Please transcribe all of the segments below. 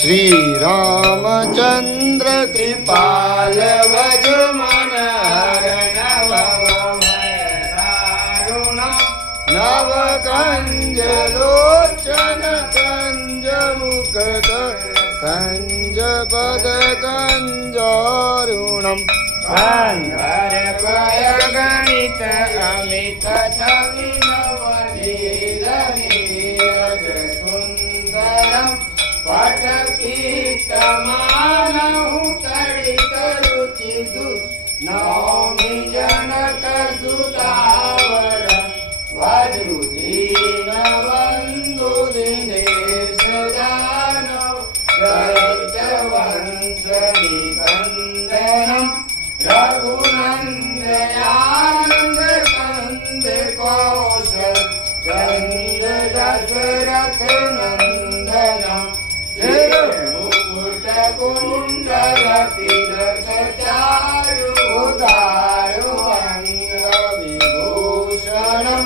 श्री रामचंद्र कृपाल भज मन नव कंज लोचन कंज मुख कंज पद कंजारुणम गणित अमित छवि नवनील नीरज सुंदरम पटपीतमानहु तडित रुचि नौमि जनक सुतावर वधुदीन बंधु दिनेश दानव दैत्य वंश निकंदनम रघुनंदयानंद कंद कौशल चंद दशरथ नंदनम मुकुट कुंडल तिलक चारुदारु अंग विभूषणम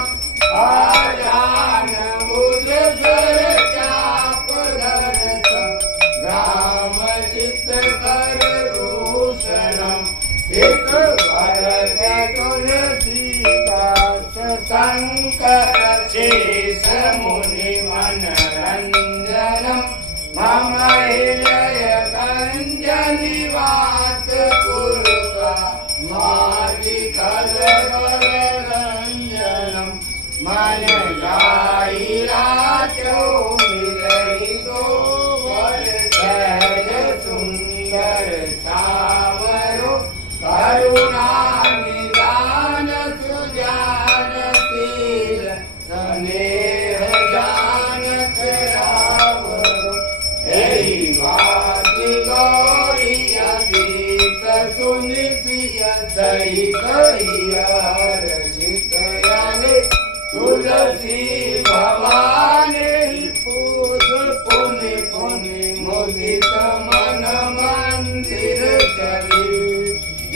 आजान भुज धर चाप धर ग्राम चित्तकर भूषणम एक भरत तुलसीदास शंकर शेष मुनि मनरंजनम मम हृदय कंज निवास पुरका माधि कलरंजनम मन लाई राजो मिलई गोवर सहज सुंदर सावरो करुणा निदान सुजान शील स्नेह जानत रावरो गौरी अतीत सुनिसिय सहित हर्षित यानि तुलसी भवानी पूज पुनि पुनि मुदित मन मंदिर चली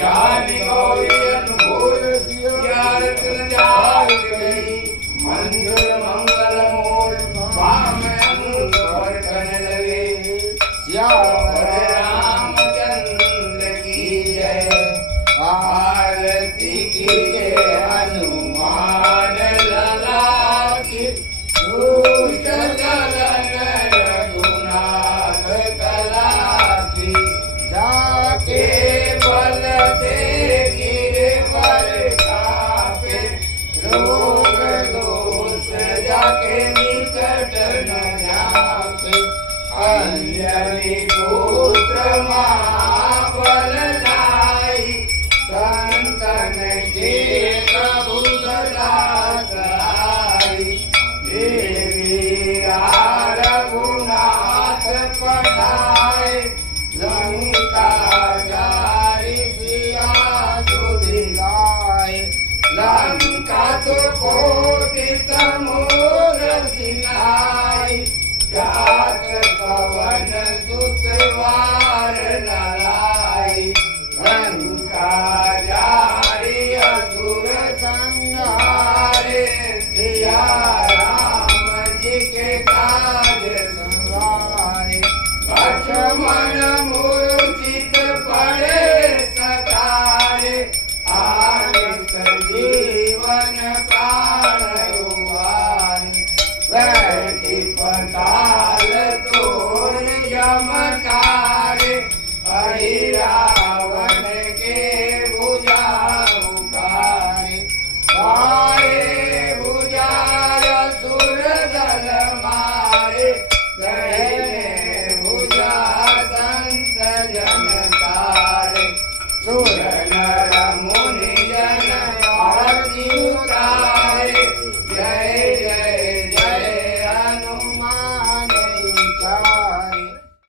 जानि गौरी अनुभूल सियारत जाग गई मंजुल मंगल मूल वाम अंकुर करने लगे रामचंद्र की जय आरती की जय हनुमान लला की दुष्ट दलन रघुनाथ कला की जाके बल से गिरवर कापे रोग दोष जाके निकट न जाके अंजनी पुत्र महाबल लाई संतन के प्रभु सदा सहाय देवी रघुनाथ पठाए लंका जारी सिया सुधिलाए लंका तो कोटि समुद्र सिलाई जात पवन सुतवार नलाई लंका जारी असुर संहारे सिया राम जी के काज सवारे लक्ष्मण मूर्छित पड़े सकारे आने संजीवन प्राण उबारे बैठी पताल तोड़ यम